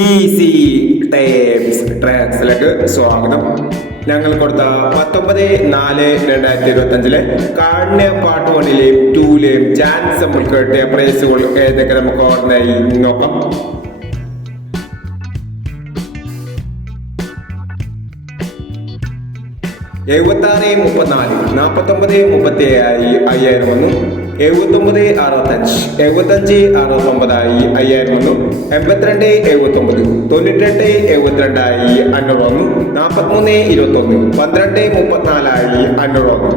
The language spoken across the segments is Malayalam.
ഈസി ടൈംസ് ട്രാക്സിലേക്ക് സ്വാഗതം. ഞങ്ങൾ കൊടുത്ത പത്തൊമ്പത് നാല് രണ്ടായിരത്തി ഇരുപത്തി അഞ്ചിലെ കാണ്യ പാർട്ട് വണ്ണിലെയും ടൂലെയും ചാൻസ് നമ്മൾ പ്രൈസുകൾ ഏതൊക്കെ നമുക്ക് ഓർമ്മയായി? നോക്കാം. എഴുപത്തി ആറ് മുപ്പത്തിനാല് നാൽപ്പത്തൊമ്പത് മുപ്പത്തി അയ്യായിരം വന്നു. എഴുപത്തൊമ്പത് അറുപത്തഞ്ച് എഴുപത്തഞ്ച് അറുപത്തൊമ്പതായി അയ്യായിരം വന്നു. എൺപത്തിരണ്ട് എഴുപത്തൊമ്പത് തൊണ്ണൂറ്റെട്ട് എഴുപത്തിരണ്ടായി അഞ്ഞൂറ് വന്നു. നാൽപ്പത്തിമൂന്ന് ഇരുപത്തൊന്ന് പന്ത്രണ്ട് മുപ്പത്തിനാലായി അഞ്ഞൂറ് വന്നു.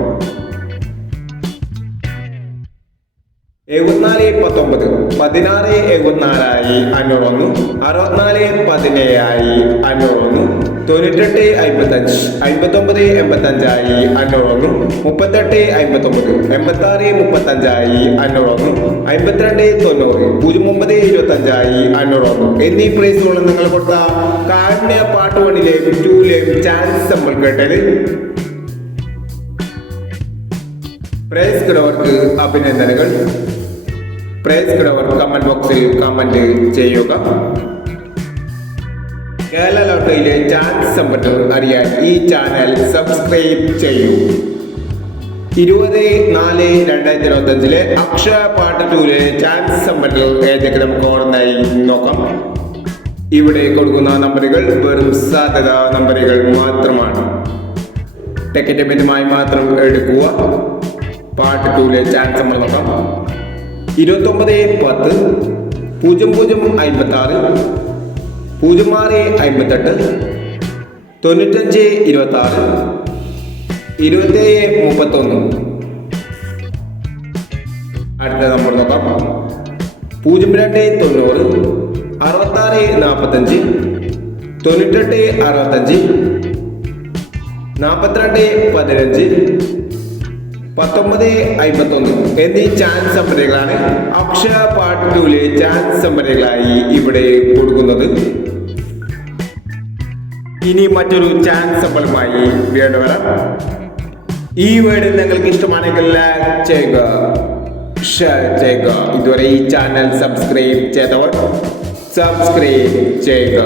എഴുപത്തിനാല് പത്തൊമ്പത് പതിനാറ് എഴുപത്തിനാലായി അഞ്ഞൂറ് വന്നു. അറുപത്തിനാല് പതിനേഴായി അഞ്ഞൂറ് വന്നു. തൊണ്ണൂറ്റെട്ട് അമ്പത്തഞ്ച് അമ്പത്തൊമ്പത് എൺപത്തഞ്ചായി അഞ്ഞൂറൊന്നും മുപ്പത്തെട്ട് അമ്പത്തൊമ്പത് എൺപത്താറ് മുപ്പത്തഞ്ചായി അഞ്ഞൂറൊന്നും അമ്പത്തിരണ്ട് തൊണ്ണൂറ് പൂജ്യം ഒമ്പത് ഇരുപത്തഞ്ചായി അഞ്ഞൂറ് വന്നു എന്നീ പ്രൈസുകളിൽ നിങ്ങൾ കൊടുത്ത കാഠിന്യ പാട്ട് വണ്ണിലെയും ടൂലെയും ചാൻസ് നമ്മൾ കേട്ടത്. പ്രൈസ് കിടവർക്ക് അഭിനന്ദനങ്ങൾ. പ്രൈസ് കിടവർ കമന്റ് ബോക്സിൽ കമന്റ് ചെയ്യുക. കേരള ലോട്ടറിയിലെ ചാൻസ് സമ്പത്ത് അറിയാൻ ഈ ചാനൽ സബ്സ്ക്രൈബ് ചെയ്യൂ. ഇരുപത് നാല് രണ്ടായിരത്തി ഇരുപത്തി അഞ്ചിലെ അക്ഷയ പാട്ട് ടൂലെ ചാൻസ് സമ്പത്തുകൾ ഏതൊക്കെ നമുക്ക് ഓർമ്മയായി നോക്കാം. ഇവിടെ കൊടുക്കുന്ന നമ്പറുകൾ വെറും സാധ്യത നമ്പറുകൾ മാത്രമാണ്. ടിക്കറ്റ് മിതമായി മാത്രം എടുക്കുക. പാർട്ട് ടൂലെ ചാൻസ് നമ്മൾ നോക്കാം. ഇരുപത്തൊമ്പത് പത്ത് പൂജ്യം പൂജ്യം അമ്പത്തി ആറ് പൂജ്യം ആറ് അമ്പത്തെട്ട് തൊണ്ണൂറ്റഞ്ച് ഇരുപത്തി ആറ് ഇരുപത്തേഴ് മുപ്പത്തൊന്ന്. അടുത്ത നമ്പർ നോക്കാം. പൂജ്യം രണ്ട് തൊണ്ണൂറ് അറുപത്താറ് നാൽപ്പത്തഞ്ച് തൊണ്ണൂറ്റെട്ട് അറുപത്തഞ്ച് നാൽപ്പത്തിരണ്ട് പതിനഞ്ച് പത്തൊമ്പത് അമ്പത്തൊന്ന് എന്നീ ചാൻസ് സംഭരണികളാണ് അക്ഷയ പാർട്ട് ടൂലെ ചാൻസ് സംഭരണികളായി ഇവിടെ കൊടുക്കുന്നത് ഇനി മറ്റൊരു ചാൻസ് സഫലമായി വേണ്ട വരാം. ഈ വേർഡ് നിങ്ങൾക്ക് ഇഷ്ടമാണെങ്കിൽ ചെയ്യുക ഇതുവരെ ഈ ചാനൽ സബ്സ്ക്രൈബ് ചെയ്തവർ സബ്സ്ക്രൈബ് ചെയ്യുക.